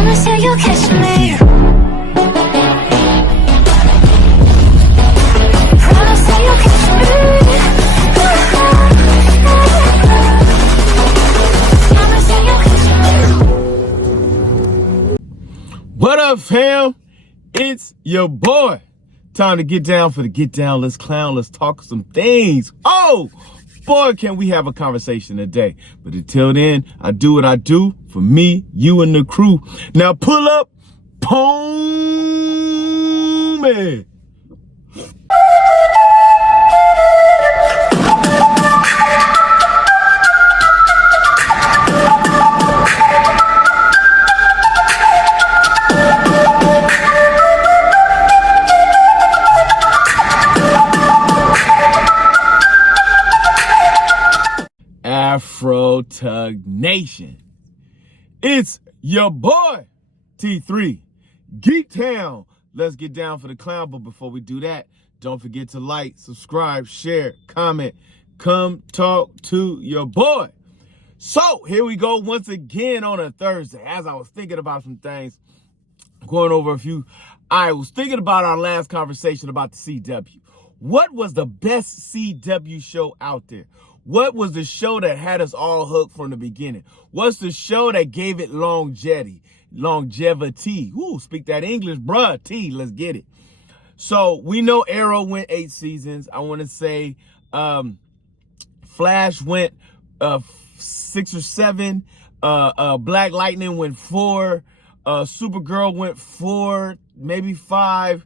Promise that you'll catch me. Promise that you'll catch me. Promise that you'll catch me. What up, fam? It's your boy. Time to get down for the get down. Let's clown. Let's talk some things. Oh, boy, can we have a conversation today. But until then, I do what I do for me, you, and the crew. Now pull up, Pony. Afro Tug Nation. It's your boy, T3, Geek Town. Let's get down for the clown. But before we do that, don't forget to like, subscribe, share, comment. Come talk to your boy. So here we go once again on a Thursday. As I was thinking about some things, going over a few, I was thinking about our last conversation about the CW. What was the best CW show out there? What was the show that had us all hooked from the beginning? What's the show that gave it longevity? Woo, speak that English, bruh. T, let's get it. So we know Arrow went 8 seasons. I want to say Flash went 6 or 7. Black Lightning went 4. Supergirl went 4, maybe 5.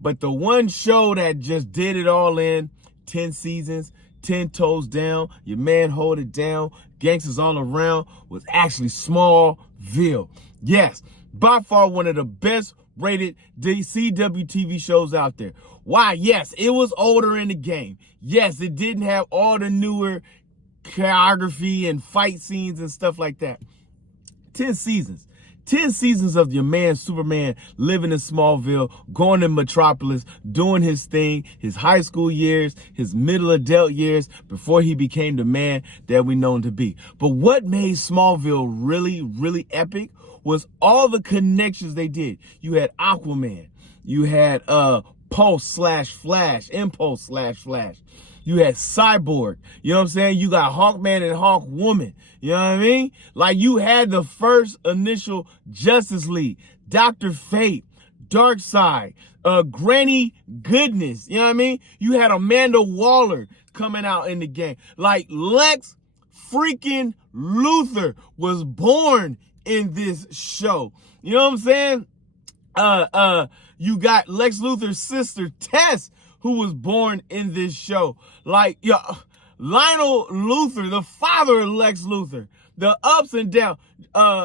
But the one show that just did it all in 10 seasons, 10 toes down, your man hold it down, gangsters all around, was actually Smallville. Yes, by far one of the best rated CW TV shows out there. Why? Yes, it was older in the game. Yes, it didn't have all the newer choreography and fight scenes and stuff like that. 10 seasons. 10 seasons of your man Superman living in Smallville, going to Metropolis, doing his thing, his high school years, his middle adult years, before he became the man that we know him to be. But what made Smallville really, really epic was all the connections they did. You had Aquaman. You had Pulse/Flash, Impulse/Flash. You had Cyborg, you know what I'm saying? You got Hawkman and Hawkwoman, you know what I mean? Like, you had the first initial Justice League, Dr. Fate, Darkseid, Granny Goodness, you know what I mean? You had Amanda Waller coming out in the game. Like, Lex freaking Luthor was born in this show. You know what I'm saying? You got Lex Luthor's sister, Tess, who was born in this show. Like, Lionel Luthor, the father of Lex Luthor, the ups and downs.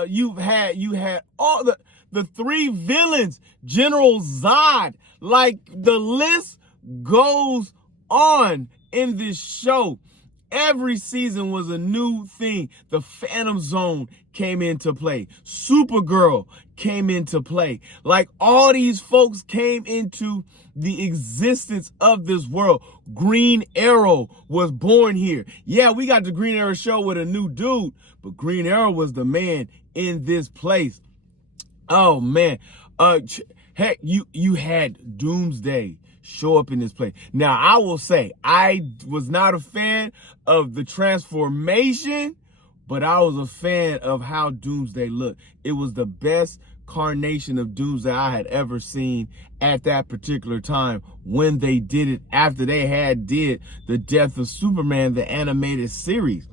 You had all the 3 villains, General Zod. Like, the list goes on in this show. Every season was a new thing. The Phantom Zone came into play. Supergirl came into play. Like, all these folks came into the existence of this world. Green Arrow was born here. Yeah, we got the Green Arrow show with a new dude, but Green Arrow was the man in this place. Oh, man. Heck, you had Doomsday show up in this place. Now, I will say, I was not a fan of the transformation, but I was a fan of how Doomsday looked. It was the best carnation of Doomsday I had ever seen at that particular time when they did it, after they had did the Death of Superman, the animated series.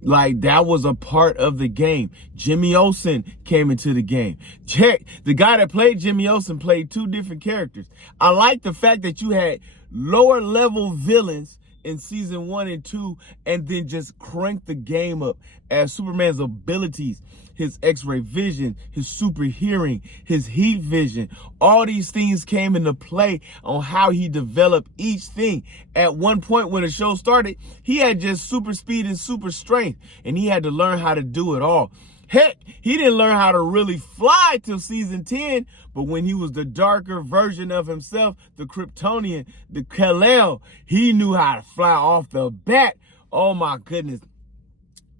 Like, that was a part of the game. Jimmy Olsen came into the game. Check, the guy that played Jimmy Olsen played 2 different characters. I like the fact that you had lower level villains in season 1 and 2, and then just crank the game up as Superman's abilities, his X-ray vision, his super hearing, his heat vision, all these things came into play on how he developed each thing. At one point when the show started, he had just super speed and super strength, and he had to learn how to do it all. Heck, he didn't learn how to really fly till season 10, but when he was the darker version of himself, the Kryptonian, the Kal-El, he knew how to fly off the bat. Oh my goodness.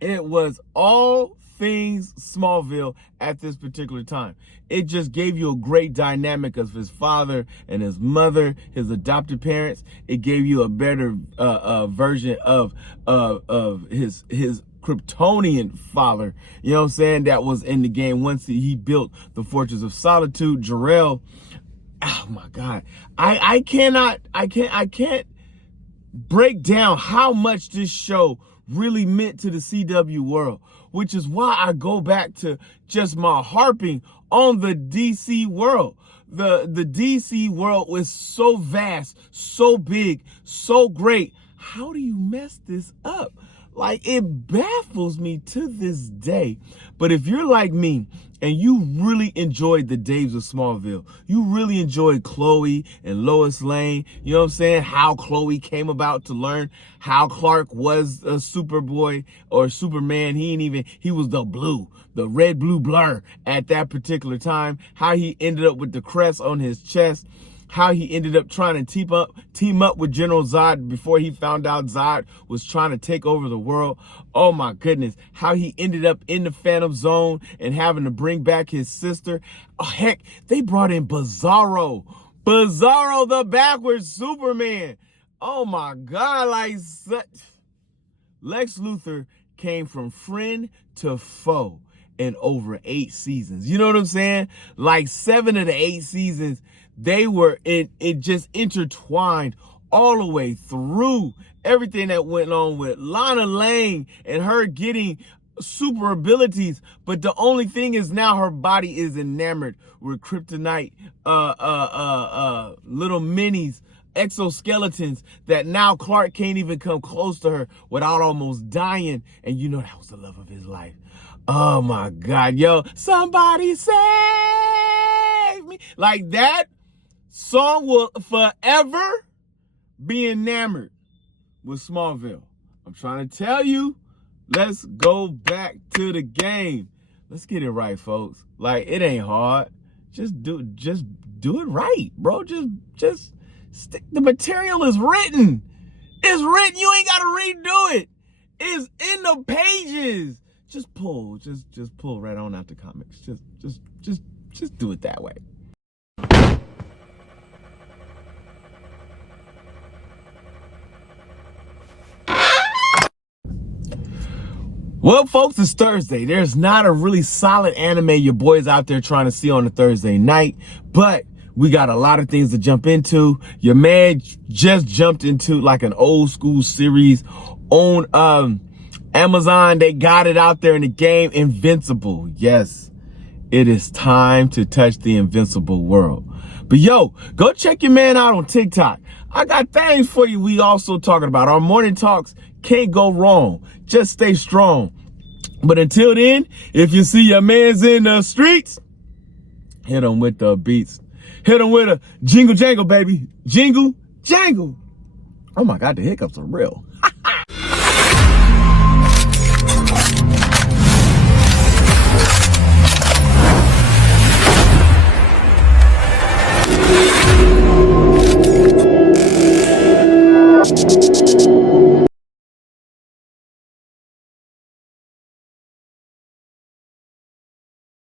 It was all things Smallville at this particular time. It just gave you a great dynamic of his father and his mother, his adopted parents. It gave you a better version of his Kryptonian father, you know what I'm saying, that was in the game once he built the Fortress of Solitude. Jor-El, oh my God, I can't break down how much this show really meant to the CW world, which is why I go back to just my harping on the DC world. The DC world was so vast, so big, so great. How do you mess this up? Like, it baffles me to this day. But if you're like me and you really enjoyed the days of Smallville, you really enjoyed Chloe and Lois Lane, you know what I'm saying? How Chloe came about to learn how Clark was a Superboy or Superman. He was the red blue blur at that particular time. How he ended up with the crest on his chest. How he ended up trying to team up with General Zod before he found out Zod was trying to take over the world. Oh my goodness. How he ended up in the Phantom Zone and having to bring back his sister. Oh, heck, they brought in Bizarro. Bizarro, the backwards Superman. Oh my God, like Lex Luthor came from friend to foe in over 8 seasons. You know what I'm saying? Like 7 of the 8 seasons, they were it just intertwined all the way through everything that went on with Lana Lang and her getting super abilities. But the only thing is now her body is enamored with kryptonite, little minis, exoskeletons that now Clark can't even come close to her without almost dying. And you know that was the love of his life. Oh my God, yo, somebody save me. Like, that song will forever be enamored with Smallville. I'm trying to tell you, let's go back to the game. Let's get it right, folks. Like, it ain't hard. Just do it right, bro. Just stick. The material is written. It's written. You ain't gotta redo it. It's in the pages. Just pull right on out the comics. Just do it that way. Well, folks, it's Thursday. There's not a really solid anime your boys out there trying to see on a Thursday night, but we got a lot of things to jump into. Your man just jumped into like an old school series on Amazon. They got it out there in the game, Invincible. Yes, it is time to touch the Invincible world. But yo, go check your man out on TikTok. I got things for you we also talking about. Our morning talks can't go wrong. Just stay strong. But until then, if you see your mans in the streets, hit them with the beats. Hit them with a jingle jangle, baby. Jingle jangle. Oh my God, the hiccups are real.